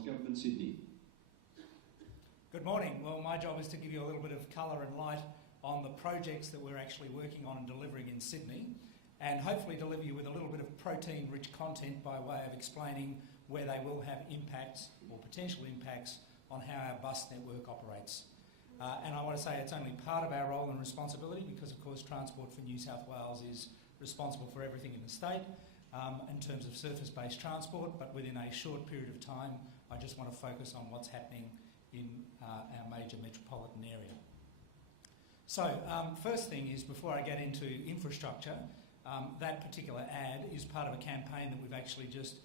Wales Government, Sydney. Good morning. Well, my job is to give you a little bit of colour and light on the projects that we're actually working on and delivering in Sydney, and hopefully deliver you with a little bit of protein-rich content by way of explaining where they will have impacts or potential impacts on how our bus network operates. And I want to say it's only part of our role and responsibility because, of course, Transport for New South Wales is responsible for everything in the state in terms of surface-based transport, but within a short period of time, I just want to focus on what's happening in our major metropolitan area. So, first thing is, before I get into infrastructure, that particular ad is part of a campaign that we've actually just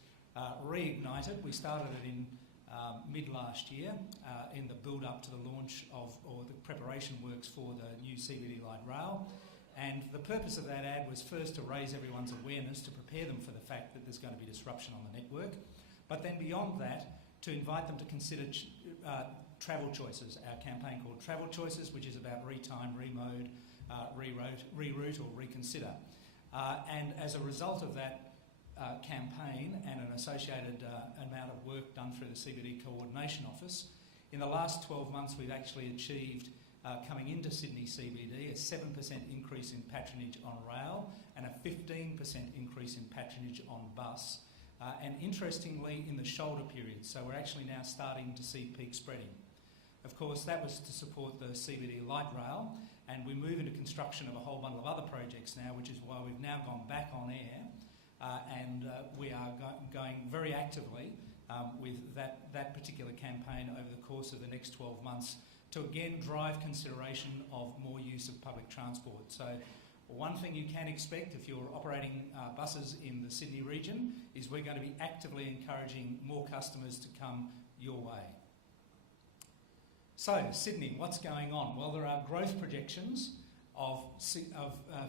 reignited. We started it in mid last year in the build-up to the launch of, or the preparation works for the new CBD Light Rail. And the purpose of that ad was first to raise everyone's awareness, to prepare them for the fact that there's going to be disruption on the network, but then beyond that, to invite them to consider travel choices, our campaign called Travel Choices, which is about retime, remode, reroute or reconsider. And as a result of that campaign and an associated amount of work done through the CBD Coordination Office, in the last 12 months we've actually achieved, coming into Sydney CBD, a 7% increase in patronage on rail and a 15% increase in patronage on bus. And interestingly, in the shoulder period, so we're actually now starting to see peak spreading. Of course, that was to support the CBD Light Rail, and we move into construction of a whole bundle of other projects now, which is why we've now gone back on air, and we are going very actively with that particular campaign over the course of the next 12 months to again drive consideration of more use of public transport. So one thing you can expect if you're operating buses in the Sydney region is we're going to be actively encouraging more customers to come your way. So, Sydney, what's going on? Well, there are growth projections of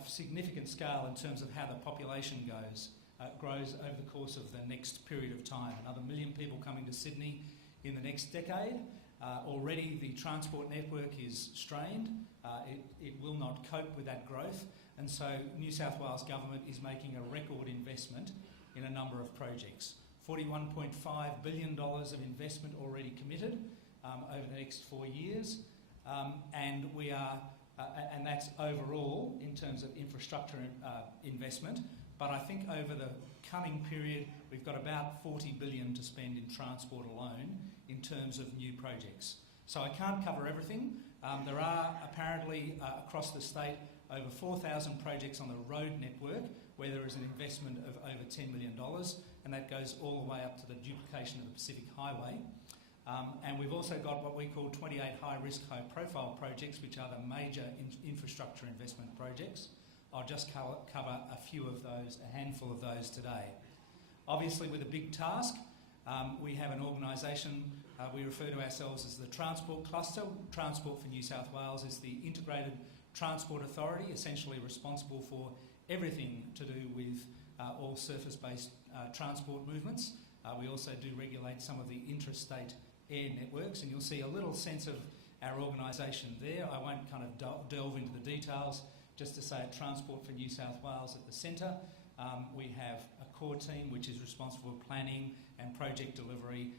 significant scale in terms of how the population grows over the course of the next period of time. Another 1 million people coming to Sydney in the next decade. Already the transport network is strained. It will not cope with that growth, and so New South Wales Government is making a record investment in a number of projects. $41.5 billion of investment already committed over the next 4 years, and we are, and that's overall in terms of infrastructure investment. But I think over the coming period, we've got about $40 billion to spend in transport alone in terms of new projects. So I can't cover everything. There are apparently across the state over 4,000 projects on the road network where there is an investment of over $10 million, and that goes all the way up to the duplication of the Pacific Highway. And we've also got what we call 28 high-risk, high-profile projects, which are the major infrastructure investment projects. I'll just cover a few of those, a handful of those today. Obviously, with a big task, we have an organisation, we refer to ourselves as the Transport Cluster. Transport for New South Wales is the Integrated Transport Authority, essentially responsible for everything to do with all surface-based transport movements. We also do regulate some of the intrastate air networks, and you'll see a little sense of our organisation there. I won't kind of delve into the details, just to say at Transport for New South Wales at the centre, we have a core team which is responsible for planning and project delivery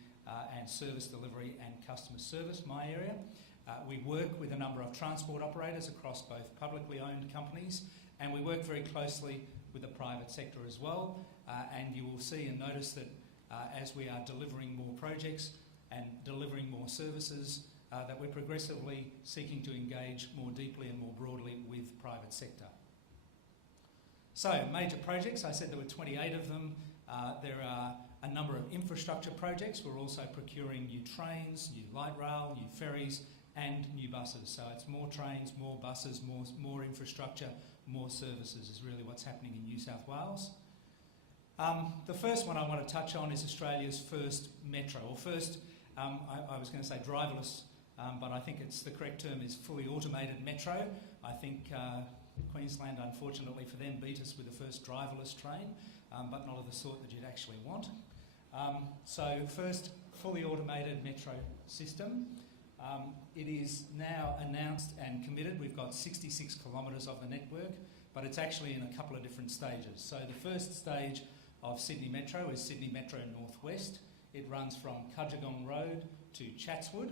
and service delivery and customer service, my area. We work with a number of transport operators across both publicly owned companies, and we work very closely with the private sector as well. And you will see and notice that as we are delivering more projects and delivering more services, that we're progressively seeking to engage more deeply and more broadly with private sector. So, major projects, I said there were 28 of them. There are a number of infrastructure projects. We're also procuring new trains, new light rail, new ferries and new buses. So it's more trains, more buses, more infrastructure, more services is really what's happening in New South Wales. The first one I want to touch on is Australia's first metro, or first, I was going to say driverless, but I think the correct term is fully automated metro. I think Queensland, unfortunately for them, beat us with the first driverless train, but not of the sort that you'd actually want. So first, fully automated metro system. It is now announced and committed. We've got 66 kilometres of the network, but it's actually in a couple of different stages. So the first stage of Sydney Metro is Sydney Metro Northwest. It runs from Cudgegong Road to Chatswood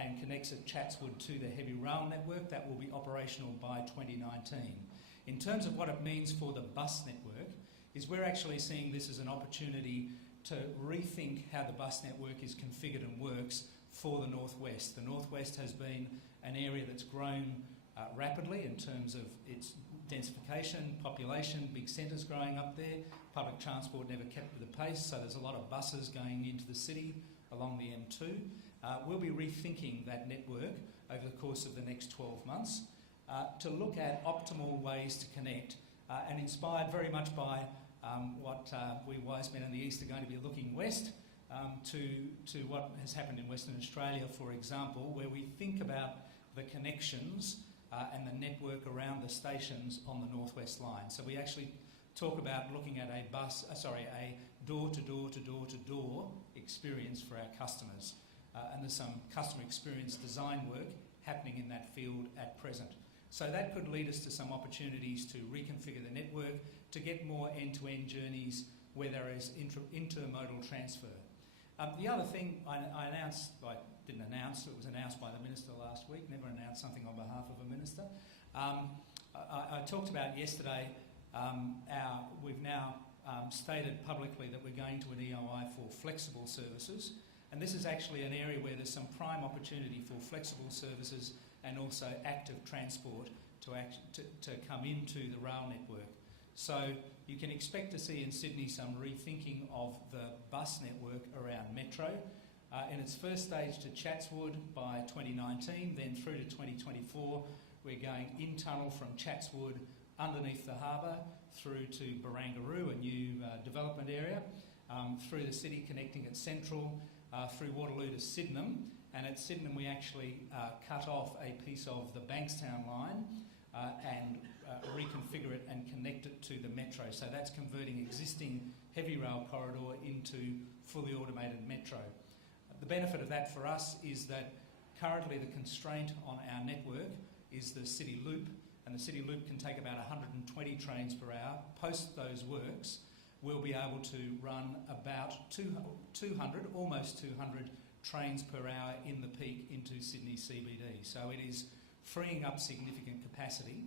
and connects at Chatswood to the heavy rail network. That will be operational by 2019. In terms of what it means for the bus network, is we're actually seeing this as an opportunity to rethink how the bus network is configured and works for the Northwest. The Northwest has been an area that's grown rapidly in terms of its densification, population, big centres growing up there. Public transport never kept with the pace, so there's a lot of buses going into the city along the M2. We'll be rethinking that network over the course of the next 12 months to look at optimal ways to connect and inspired very much by what we wise men in the East are going to be looking west to what has happened in Western Australia, for example, where we think about the connections and the network around the stations on the Northwest Line. So we actually talk about looking at a door-to-door-to-door-to-door experience for our customers. And there's some customer experience design work happening in that field at present. So that could lead us to some opportunities to reconfigure the network to get more end-to-end journeys where there is intermodal transfer. The other thing I didn't announce, it was announced by the Minister last week, never announced something on behalf of a Minister. I talked about yesterday, we've now stated publicly that we're going to an EOI for flexible services, and this is actually an area where there's some prime opportunity for flexible services and also active transport to come into the rail network. So you can expect to see in Sydney some rethinking of the bus network around Metro. In its first stage to Chatswood by 2019, then through to 2024, we're going in-tunnel from Chatswood underneath the harbour through to Barangaroo, a new development area, through the city connecting at Central, through Waterloo to Sydenham, and at Sydenham we actually cut off a piece of the Bankstown line and reconfigure it and connect it to the Metro. So that's converting existing heavy rail corridor into fully automated Metro. The benefit of that for us is that currently the constraint on our network is the City Loop, and the City Loop can take about 120 trains per hour. Post those works, we'll be able to run about 200, almost 200 trains per hour in the peak into Sydney CBD. So it is freeing up significant capacity.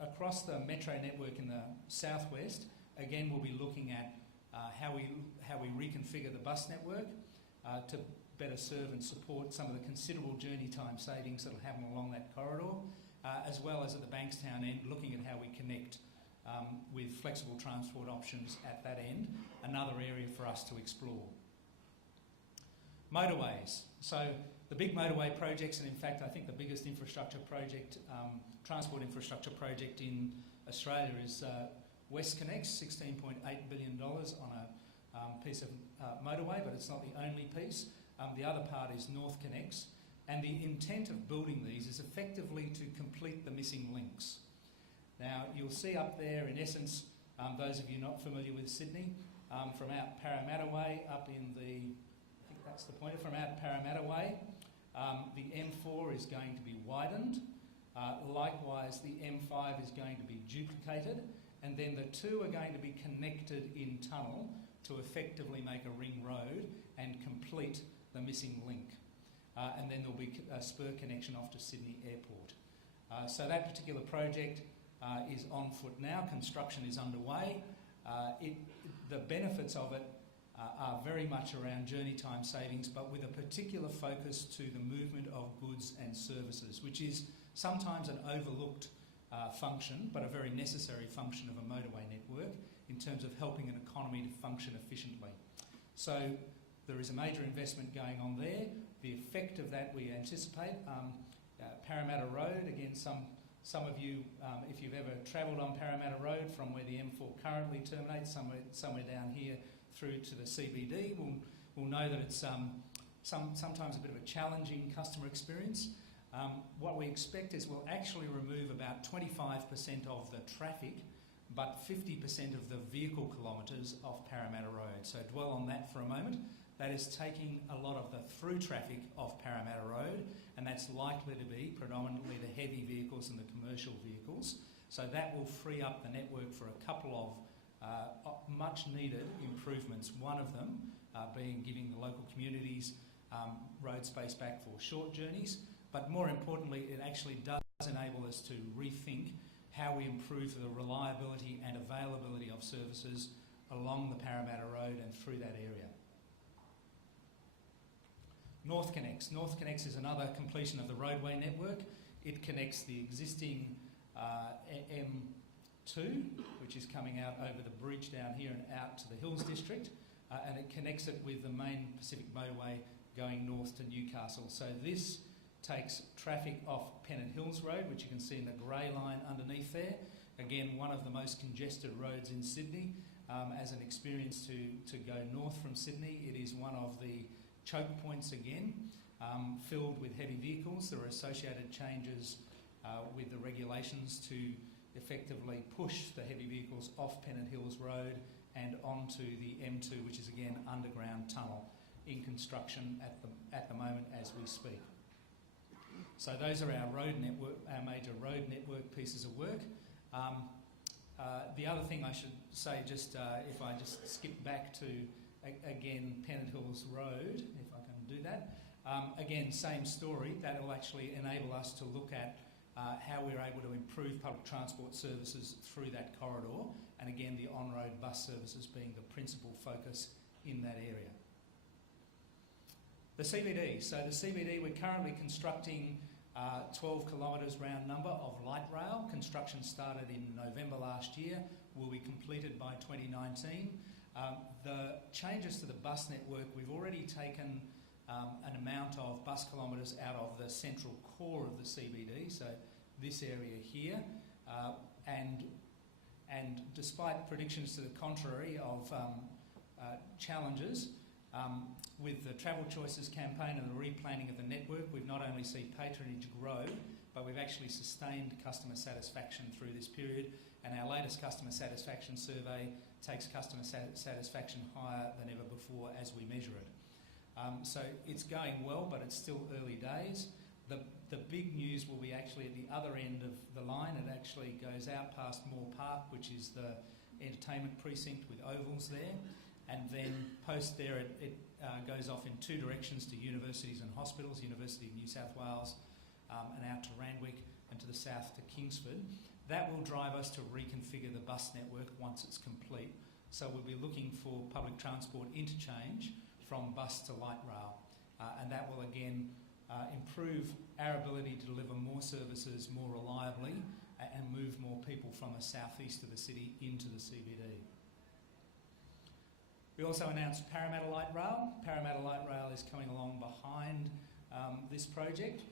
Across the Metro network in the southwest, again we'll be looking at how we reconfigure the bus network to better serve and support some of the considerable journey time savings that will happen along that corridor, as well as at the Bankstown end, looking at how we connect with flexible transport options at that end, another area for us to explore. Motorways. So the big motorway projects, and in fact I think the biggest infrastructure project, transport infrastructure project in Australia is WestConnex, $16.8 billion on a piece of motorway, but it's not the only piece. The other part is NorthConnex, and the intent of building these is effectively to complete the missing links. Now you'll see up there, in essence, those of you not familiar with Sydney, from out Parramatta Way up in the, I think that's the pointer, from out Parramatta Way, the M4 is going to be widened. Likewise, the M5 is going to be duplicated, and then the two are going to be connected in tunnel to effectively make a ring road and complete the missing link. And then there'll be a spur connection off to Sydney Airport. So that particular project is on foot now. Construction is underway. The benefits of it are very much around journey time savings, but with a particular focus to the movement of goods and services, which is sometimes an overlooked function, but a very necessary function of a motorway network in terms of helping an economy to function efficiently. So there is a major investment going on there. The effect of that we anticipate. Parramatta Road, again, some of you, if you've ever travelled on Parramatta Road from where the M4 currently terminates, somewhere down here through to the CBD, will know that it's sometimes a bit of a challenging customer experience. What we expect is we'll actually remove about 25% of the traffic, but 50% of the vehicle kilometres off Parramatta Road. So dwell on that for a moment. That is taking a lot of the through traffic off Parramatta Road, and that's likely to be predominantly the heavy vehicles and the commercial vehicles. So that will free up the network for a couple of much needed improvements. One of them being giving the local communities road space back for short journeys. But more importantly, it actually does enable us to rethink how we improve the reliability and availability of services along the Parramatta Road and through that area. NorthConnex. NorthConnex is another completion of the roadway network. It connects the existing M2, which is coming out over the bridge down here and out to the Hills District, and it connects it with the main Pacific Motorway going north to Newcastle. So this takes traffic off Pennant Hills Road, which you can see in the grey line underneath there. Again, one of the most congested roads in Sydney. As an experience to go north from Sydney, it is one of the choke points again, filled with heavy vehicles. There are associated changes with the regulations to effectively push the heavy vehicles off Pennant Hills Road and onto the M2, which is again underground tunnel in construction at the moment as we speak. So those are our road network, our major road network pieces of work. The other thing I should say, just if I just skip back to again Pennant Hills Road, if I can do that. Again, same story. That will actually enable us to look at how we're able to improve public transport services through that corridor, and again the on-road bus services being the principal focus in that area. The CBD. So the CBD, we're currently constructing 12 kilometres round number of light rail. Construction started in November last year, will be completed by 2019. The changes to the bus network, we've already taken an amount of bus kilometres out of the central core of the CBD, so this area here, and despite predictions to the contrary of challenges, with the Travel Choices campaign and the replanning of the network, we've not only seen patronage grow, but we've actually sustained customer satisfaction through this period, and our latest customer satisfaction survey takes customer satisfaction higher than ever before as we measure it. So it's going well, but it's still early days. The big news will be actually at the other end of the line. It actually goes out past Moore Park, which is the entertainment precinct with ovals there, and then post there it goes off in two directions to universities and hospitals, University of New South Wales and out to Randwick, and to the south to Kingsford. That will drive us to reconfigure the bus network once it's complete. So we'll be looking for public transport interchange from bus to light rail, and that will again improve our ability to deliver more services more reliably and move more people from the southeast of the city into the CBD. We also announced Parramatta Light Rail. Parramatta Light Rail is coming along behind this project.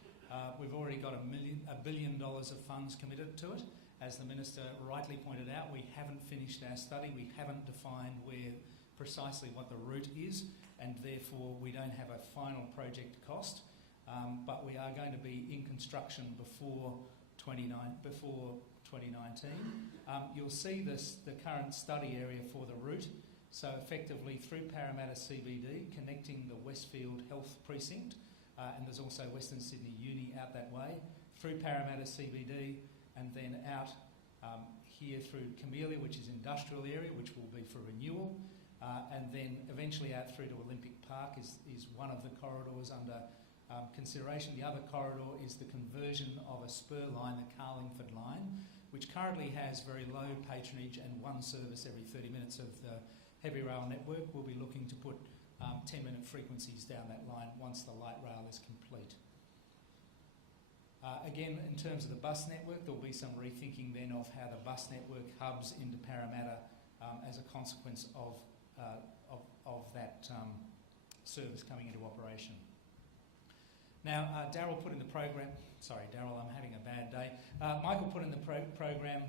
We've already got $1 billion of funds committed to it. As the Minister rightly pointed out, we haven't finished our study. We haven't defined precisely what the route is, and therefore we don't have a final project cost. But we are going to be in construction before 2019. You'll see the current study area for the route. So effectively through Parramatta CBD, connecting the Westfield Health Precinct, and there's also Western Sydney Uni out that way, through Parramatta CBD, and then out here through Camellia, which is industrial area, which will be for renewal, and then eventually out through to Olympic Park is one of the corridors under consideration. The other corridor is the conversion of a spur line, the Carlingford line, which currently has very low patronage and one service every 30 minutes of the heavy rail network. We'll be looking to put 10-minute frequencies down that line once the light rail is complete. Again, in terms of the bus network, there'll be some rethinking then of how the bus network hubs into Parramatta as a consequence of that service coming into operation. Now, Darryl put in the program, sorry Darryl, I'm having a bad day. Michael put in the program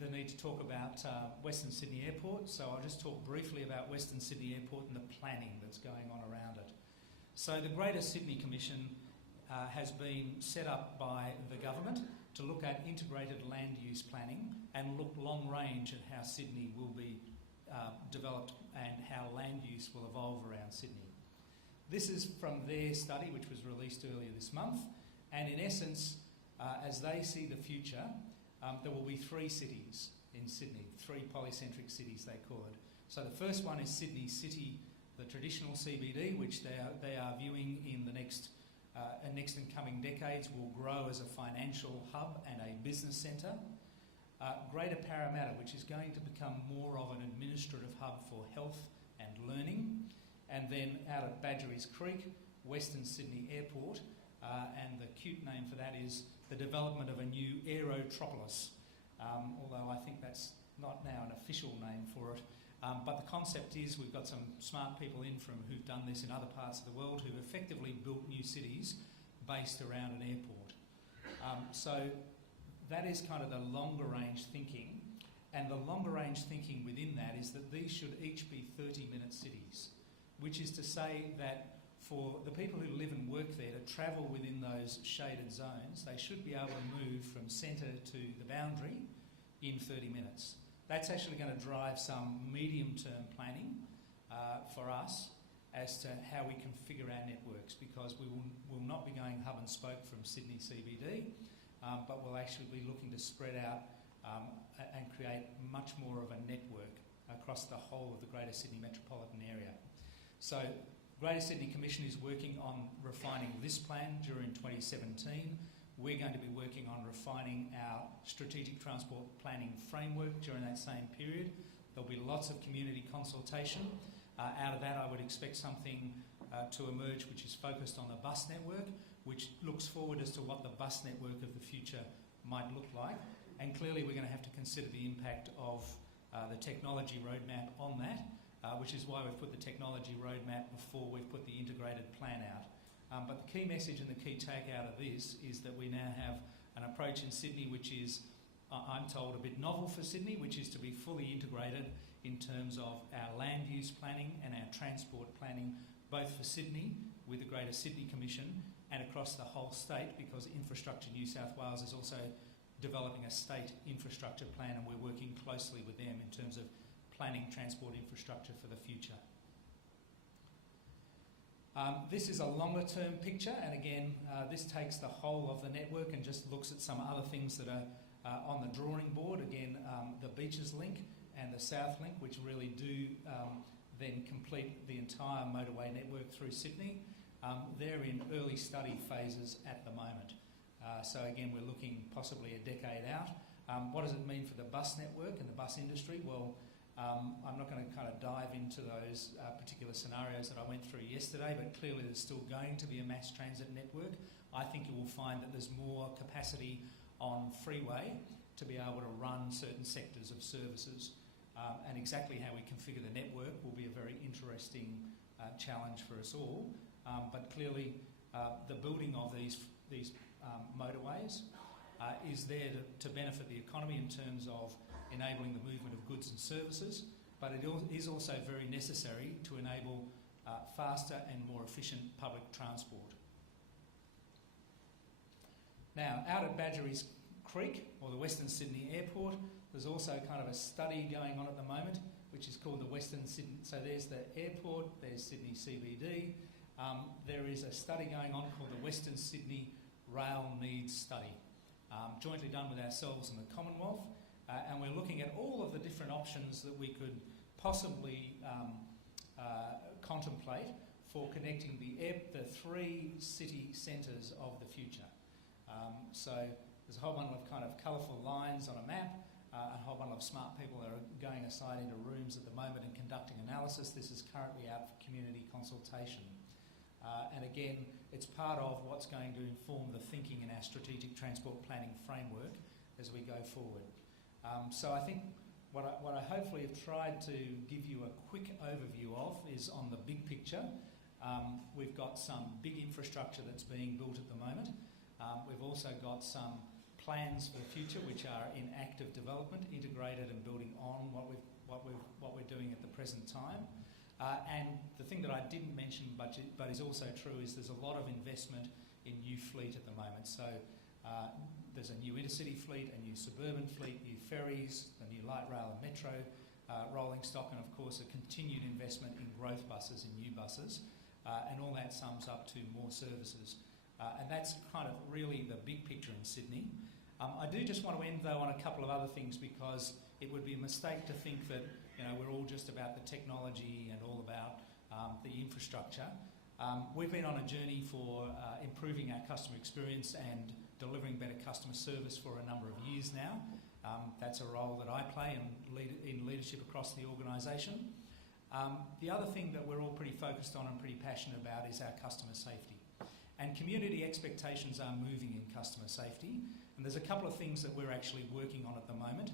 the need to talk about Western Sydney Airport, so I'll just talk briefly about Western Sydney Airport and the planning that's going on around it. So the Greater Sydney Commission has been set up by the government to look at integrated land use planning and look long range at how Sydney will be developed and how land use will evolve around Sydney. This is from their study, which was released earlier this month, and in essence, as they see the future, there will be three cities in Sydney, three polycentric cities they call it. So the first one is Sydney City, the traditional CBD, which they are viewing in the next and coming decades will grow as a financial hub and a business centre. Greater Parramatta, which is going to become more of an administrative hub for health and learning. And then out at Badgerys Creek, Western Sydney Airport, and the cute name for that is the development of a new aerotropolis, although I think that's not now an official name for it. But the concept is we've got some smart people in from who've done this in other parts of the world who've effectively built new cities based around an airport. So that is kind of the longer range thinking, and the longer range thinking within that is that these should each be 30-minute cities, which is to say that for the people who live and work there to travel within those shaded zones, they should be able to move from centre to the boundary in 30 minutes. That's actually going to drive some medium-term planning for us as to how we configure our networks, because we will not be going hub and spoke from Sydney CBD, but we'll actually be looking to spread out and create much more of a network across the whole of the Greater Sydney metropolitan area. So Greater Sydney Commission is working on refining this plan during 2017. We're going to be working on refining our strategic transport planning framework during that same period. There'll be lots of community consultation. Out of that, I would expect something to emerge which is focused on the bus network, which looks forward as to what the bus network of the future might look like. And clearly we're going to have to consider the impact of the technology roadmap on that, which is why we've put the technology roadmap before we've put the integrated plan out. But the key message and the key take out of this is that we now have an approach in Sydney which is, I'm told, a bit novel for Sydney, which is to be fully integrated in terms of our land use planning and our transport planning, both for Sydney with the Greater Sydney Commission and across the whole state, because Infrastructure New South Wales is also developing a state infrastructure plan, and we're working closely with them in terms of planning transport infrastructure for the future. This is a longer term picture, and again this takes the whole of the network and just looks at some other things that are on the drawing board. Again, the Beaches Link and the South Link, which really do then complete the entire motorway network through Sydney. They're in early study phases at the moment. So again, we're looking possibly a decade out. What does it mean for the bus network and the bus industry? Well, I'm not going to kind of dive into those particular scenarios that I went through yesterday, but clearly there's still going to be a mass transit network. I think you will find that there's more capacity on freeway to be able to run certain sectors of services, and exactly how we configure the network will be a very interesting challenge for us all. But clearly the building of these motorways is there to benefit the economy in terms of enabling the movement of goods and services, but it is also very necessary to enable faster and more efficient public transport. Now, out at Badgerys Creek, or the Western Sydney Airport, there's also kind of a study going on at the moment, which is called the Western Sydney. So there's the airport, there's Sydney CBD. There is a study going on called the Western Sydney Rail Needs Study, jointly done with ourselves and the Commonwealth. And we're looking at all of the different options that we could possibly contemplate for connecting the three city centres of the future. So there's a whole bundle of kind of colourful lines on a map, a whole bundle of smart people that are going aside into rooms at the moment and conducting analysis. This is currently out for community consultation. And again, it's part of what's going to inform the thinking in our strategic transport planning framework as we go forward. So I think what I hopefully have tried to give you a quick overview of is on the big picture. We've got some big infrastructure that's being built at the moment. We've also got some plans for the future which are in active development, integrated and building on what we're doing at the present time. And the thing that I didn't mention but is also true is there's a lot of investment in new fleet at the moment. So there's a new intercity fleet, a new suburban fleet, new ferries, the new light rail and metro rolling stock, and of course a continued investment in growth buses and new buses, and all that sums up to more services. And that's kind of really the big picture in Sydney. I do just want to end though on a couple of other things, because it would be a mistake to think that we're all just about the technology and all about the infrastructure. We've been on a journey for improving our customer experience and delivering better customer service for a number of years now. That's a role that I play in leadership across the organisation. The other thing that we're all pretty focused on and pretty passionate about is our customer safety. And community expectations are moving in customer safety. And there's a couple of things that we're actually working on at the moment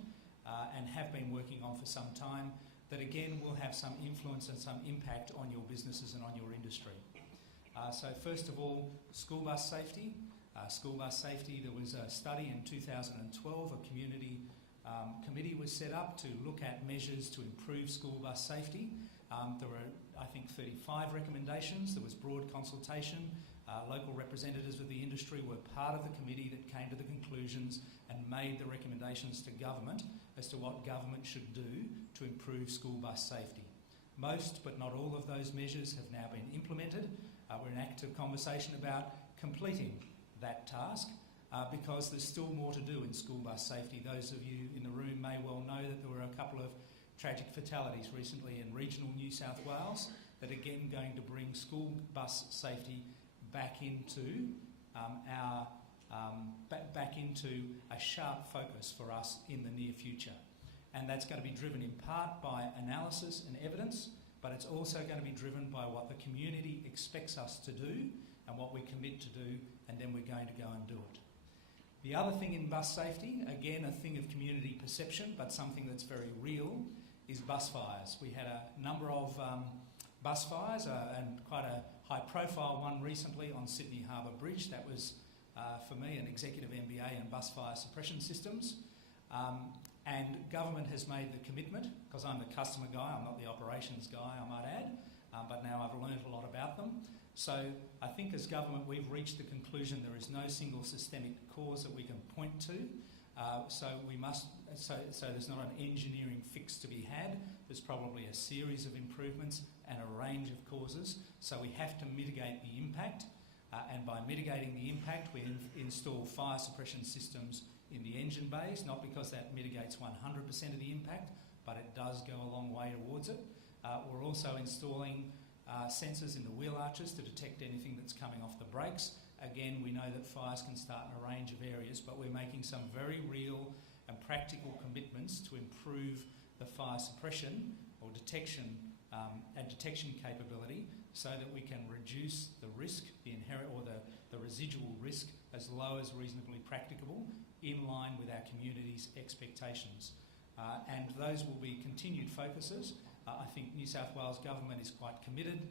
and have been working on for some time that again will have some influence and some impact on your businesses and on your industry. So first of all, school bus safety. School bus safety, there was a study in 2012, a community committee was set up to look at measures to improve school bus safety. There were, I think, 35 recommendations. There was broad consultation. Local representatives of the industry were part of the committee that came to the conclusions and made the recommendations to government as to what government should do to improve school bus safety. Most, but not all of those measures have now been implemented. We're in active conversation about completing that task because there's still more to do in school bus safety. Those of you in the room may well know that there were a couple of tragic fatalities recently in regional New South Wales that again going to bring school bus safety back into back into a sharp focus for us in the near future. And that's going to be driven in part by analysis and evidence, but it's also going to be driven by what the community expects us to do and what we commit to do, and then we're going to go and do it. The other thing in bus safety, again a thing of community perception, but something that's very real, is bus fires. We had a number of bus fires and quite a high profile one recently on Sydney Harbour Bridge. That was, for me, an executive MBA in bus fire suppression systems. And government has made the commitment, because I'm the customer guy, I'm not the operations guy, I might add, but now I've learned a lot about them. So I think as government we've reached the conclusion there is no single systemic cause that we can point to. So there's not an engineering fix to be had. There's probably a series of improvements and a range of causes. So we have to mitigate the impact. And by mitigating the impact, we install fire suppression systems in the engine bays, not because that mitigates 100% of the impact, but it does go a long way towards it. We're also installing sensors in the wheel arches to detect anything that's coming off the brakes. Again, we know that fires can start in a range of areas, but we're making some very real and practical commitments to improve the fire suppression or detection and detection capability so that we can reduce the risk, the residual risk, as low as reasonably practicable, in line with our community's expectations. And those will be continued focuses. I think New South Wales Government is quite committed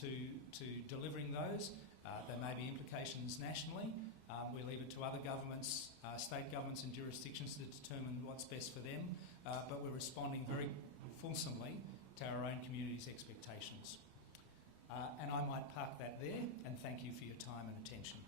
to delivering those. There may be implications nationally. We leave it to other governments, state governments and jurisdictions to determine what's best for them, but we're responding very fulsomely to our own community's expectations. And I might park that there and thank you for your time and attention.